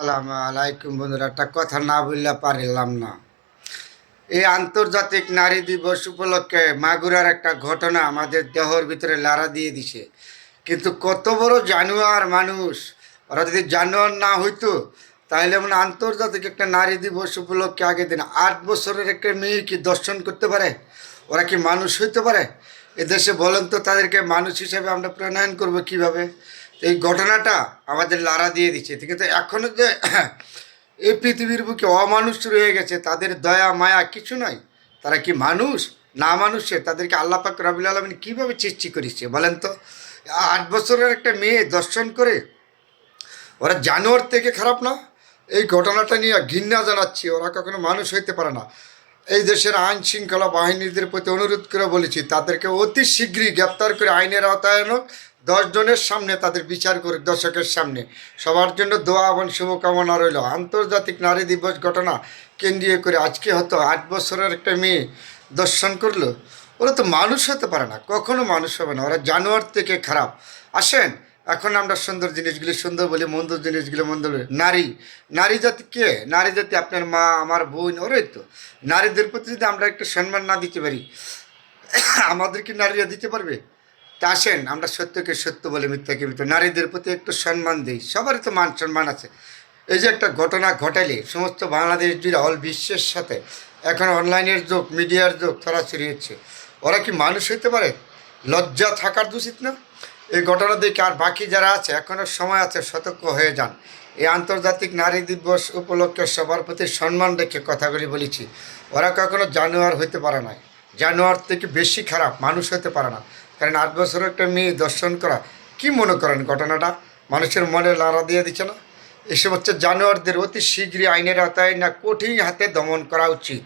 আসসালামু আলাইকুম বন্ধুরা, একটা কথা না বললে পারিলাম না। এই আন্তর্জাতিক নারী দিবস উপলক্ষে মাগুরার একটা ঘটনা আমাদের দেহর ভিতরে লাড়া দিয়ে দিছে। কিন্তু কত বড় জানোয়ার মানুষ, ওরা যদি জানোয়ার না হইতো, তাহলে মানে আন্তর্জাতিক একটা নারী দিবস উপলক্ষে আগের দিন আট বছরের একটা মেয়ে কি দর্শন করতে পারে? ওরা কি মানুষ হইতে পারে? এদেশে বলেন তো তাদেরকে মানুষ হিসেবে আমরা প্রণয়ন করব কীভাবে? এই ঘটনাটা আমাদের লাড়া দিয়ে দিচ্ছে কিন্তু এখনও যে এই পৃথিবীর বুকে অমানুষ রয়ে গেছে, তাদের দয়া, মায়া কিছু নয় তারা কি মানুষ? না মানুষে তাদেরকে আল্লাহ পাক রবিল আলমিন কীভাবে সৃষ্টি করেছে বলেন তো? আট বছরের একটা মেয়ে দর্শন করে, ওরা জানোয়ার থেকে খারাপ না? এই ঘটনাটা নিয়ে ঘৃণা জানাচ্ছি, ওরা কখনো মানুষ হইতে পারে না। এই দেশের আইন শৃঙ্খলা বাহিনীদের প্রতি অনুরোধ করে বলেছি, তাদেরকে অতি শীঘ্রই গ্রেপ্তার করে আইনের আওতায় দশ জনের সামনে তাদের বিচার করুক দর্শকের সামনে। সবার জন্য দোয়া এবং শুভকামনা রইল। আন্তর্জাতিক নারী দিবস ঘটনা কেন্দ্রীয় করে আজকে হতো আট বছরের একটা মেয়ে দর্শন করল। ওরা তো মানুষ হতে পারে না, কখনো মানুষ হবে না, ওরা জানোয়ার থেকে খারাপ। আসেন, এখন আমরা সুন্দর জিনিসগুলি সুন্দর বলি, মন্দ জিনিসগুলি মন্দ বলি। নারী নারী জাতি কে? নারী জাতি আপনার মা, আমার বোন, ওরাই তো। নারীদের প্রতি যদি আমরা একটু সম্মান না দিতে পারি, আমাদের কি নারীরা দিতে পারবে? তা আসেন, আমরা সত্যকে সত্য বলে মিথ্যাকে মিথ্যা, নারীদের প্রতি একটু সম্মান দিই, সবারই তো মান সম্মান আছে। এই যে একটা ঘটনা ঘটালে সমস্ত বাংলাদেশ জুড়ে অল বিশ্বের সাথে, এখন অনলাইনের যুগ মিডিয়ার যুগ, তারা ছড়িয়েছে ওরা কি মানুষ হইতে পারে? লজ্জা থাকার দূষিত না? এই ঘটনা দেখে আর বাকি যারা আছে এখনও সময় আছে, সতর্ক হয়ে যান। এই আন্তর্জাতিক নারী দিবস উপলক্ষে সবার প্রতি সম্মান রেখে কথাগুলি বলেছি। ওরা কখনো জানোয়ার হইতে পারে না জানোয়ার থেকে বেশি খারাপ মানুষ হতে পারে না। কারণ আট বছর একটা মেয়ে দর্শন করা, কি মনে করেন ঘটনাটা? মানুষের মনে লাড়া দিয়ে দিচ্ছে না? এসব হচ্ছে জানোয়ারদের অতি শীঘ্রই আইনের আওতায় না কঠিন হাতে দমন করা উচিত।